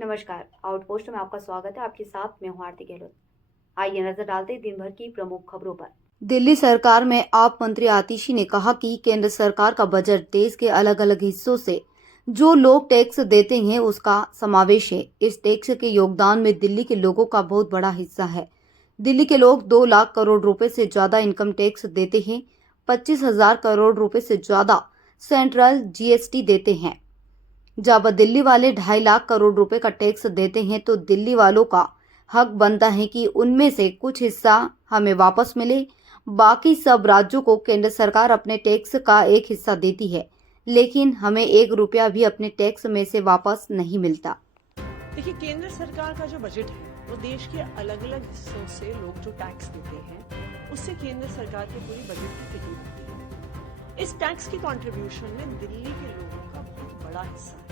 नमस्कार, आउटपोस्ट में आपका स्वागत है। आपके साथ मैं हूं आरती गहलोत। आइए नजर डालते हैं दिन भर की प्रमुख खबरों पर। दिल्ली सरकार में आप मंत्री आतिशी ने कहा कि केंद्र सरकार का बजट देश के अलग अलग हिस्सों से जो लोग टैक्स देते हैं उसका समावेश है। इस टैक्स के योगदान में दिल्ली के लोगों का बहुत बड़ा हिस्सा है। दिल्ली के लोग 2 लाख करोड़ रुपए से ज्यादा इनकम टैक्स देते हैं। 25,000 करोड़ रुपए से ज्यादा सेंट्रल जीएसटी देते हैं। जब दिल्ली वाले 2.5 लाख करोड़ रुपए का टैक्स देते हैं तो दिल्ली वालों का हक बनता है कि उनमें से कुछ हिस्सा हमें वापस मिले। बाकी सब राज्यों को केंद्र सरकार अपने टैक्स का एक हिस्सा देती है, लेकिन हमें 1 रुपया भी अपने टैक्स में से वापस नहीं मिलता। देखिए, केंद्र सरकार का जो बजट है वो देश के अलग अलग हिस्सों से लोग जो टैक्स देते हैं उससे केंद्र सरकार के पूरी बजट की किटी बनती है। इस टैक्स की कंट्रीब्यूशन में दिल्ली के लोगों का बहुत बड़ा हिस्सा है।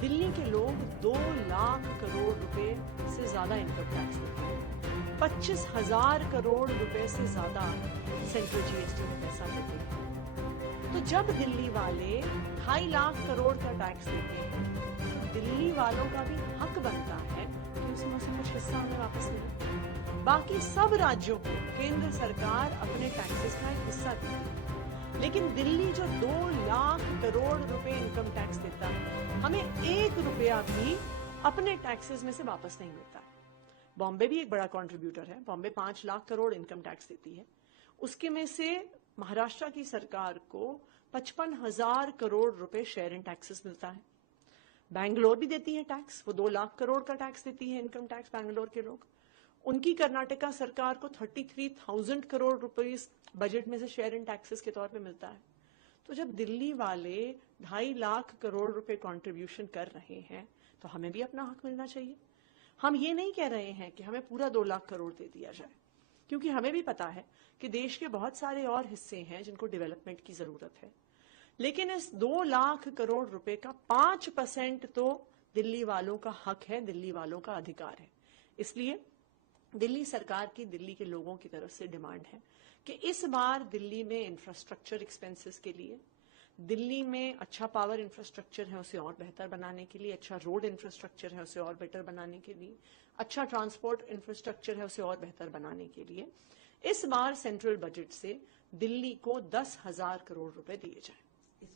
दिल्ली के लोग 2 लाख करोड़ रुपए से ज्यादा इनकम टैक्स देते हैं। 25,000 करोड़ रुपए से ज्यादा सेंट्रल जीएसटी में पैसा देते हैं। तो जब दिल्ली वाले 2.5 लाख करोड़ का टैक्स देते हैं, दिल्ली वालों का भी हक बनता है कि उसमें से कुछ हिस्सा हमें वापस मिले। बाकी सब राज्यों को केंद्र सरकार अपने टैक्सेस का एक हिस्सा देती है, लेकिन दिल्ली जो 2 लाख करोड़ रुपए इनकम टैक्स देता है, हमें 1 रुपया भी अपने टैक्सेस में से वापस नहीं मिलता। बॉम्बे भी एक बड़ा कंट्रीब्यूटर है। बॉम्बे 5 लाख करोड़ इनकम टैक्स देती है। उसके में से महाराष्ट्र की सरकार को 55,000 करोड़ रुपए शेयर इन टैक्सेस मिलता है। बैंगलोर भी देती है टैक्स, वो 2 लाख करोड़ का टैक्स देती है इनकम टैक्स बैंगलोर के लोग। उनकी कर्नाटका सरकार को 33,000 करोड़ रुपए बजट में से शेयर इन टैक्सेस के तौर पे मिलता है। तो जब दिल्ली वाले 2.5 लाख करोड़ रुपए कंट्रीब्यूशन कर रहे हैं तो हमें भी अपना हक मिलना चाहिए। हम ये नहीं कह रहे हैं कि हमें पूरा 2 लाख करोड़ दे दिया जाए, क्योंकि हमें भी पता है कि देश के बहुत सारे और हिस्से हैं जिनको डेवलपमेंट की जरूरत है। लेकिन इस 2 लाख करोड़ रुपए का 5% तो दिल्ली वालों का हक है, दिल्ली वालों का अधिकार है। इसलिए दिल्ली सरकार की दिल्ली के लोगों की तरफ से डिमांड है कि इस बार दिल्ली में इंफ्रास्ट्रक्चर एक्सपेंसेस के लिए, दिल्ली में अच्छा पावर इंफ्रास्ट्रक्चर है उसे और बेहतर बनाने के लिए, अच्छा रोड इंफ्रास्ट्रक्चर है उसे और बेटर बनाने के लिए, अच्छा ट्रांसपोर्ट इंफ्रास्ट्रक्चर है उसे और बेहतर बनाने के लिए इस बार सेंट्रल बजट से दिल्ली को 10,000 करोड़ रुपए दिए जाए।